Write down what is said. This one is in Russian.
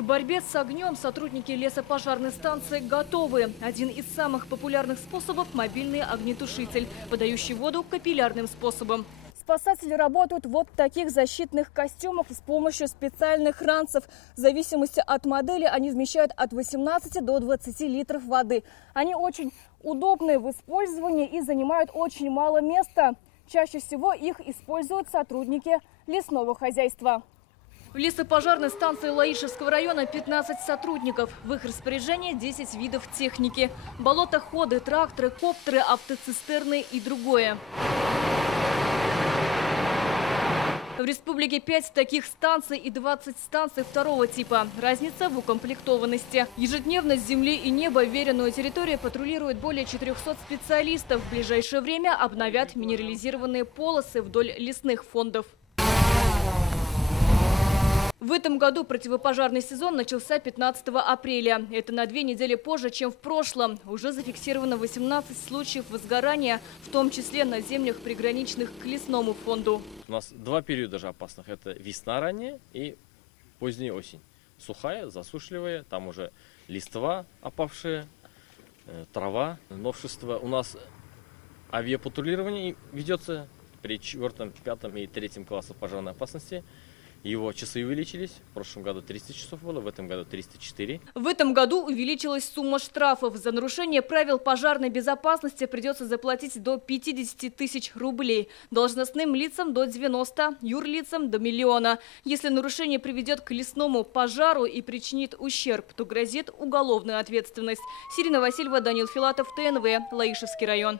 К борьбе с огнем сотрудники лесопожарной станции готовы. Один из самых популярных способов – мобильный огнетушитель, подающий воду капиллярным способом. Спасатели работают вот в таких защитных костюмах с помощью специальных ранцев. В зависимости от модели они вмещают от 18 до 20 литров воды. Они очень удобны в использовании и занимают очень мало места. Чаще всего их используют сотрудники лесного хозяйства. В лесопожарной станции Лаишевского района 15 сотрудников. В их распоряжении 10 видов техники. Болотоходы, тракторы, коптеры, автоцистерны и другое. В республике 5 таких станций и 20 станций второго типа. Разница в укомплектованности. Ежедневно с земли и неба веренную территорию патрулирует более 400 специалистов. В ближайшее время обновят минерализированные полосы вдоль лесных фондов. В этом году противопожарный сезон начался 15 апреля. Это на 2 недели позже, чем в прошлом. Уже зафиксировано 18 случаев возгорания, в том числе на землях, приграничных к лесному фонду. У нас 2 периода же опасных. Это весна ранняя и поздняя осень. Сухая, засушливая, там уже листва опавшие, трава, новшества. У нас авиапатрулирование ведется при 4, 5 и 3 классах пожарной опасности. Его часы увеличились. В прошлом году 300 часов было, в этом году 304. В этом году увеличилась сумма штрафов. За нарушение правил пожарной безопасности придется заплатить до 50 тысяч рублей. Должностным лицам до 90, юрлицам до 1 миллиона. Если нарушение приведет к лесному пожару и причинит ущерб, то грозит уголовная ответственность. Сирина Васильева, Данил Филатов, ТНВ, Лаишевский район.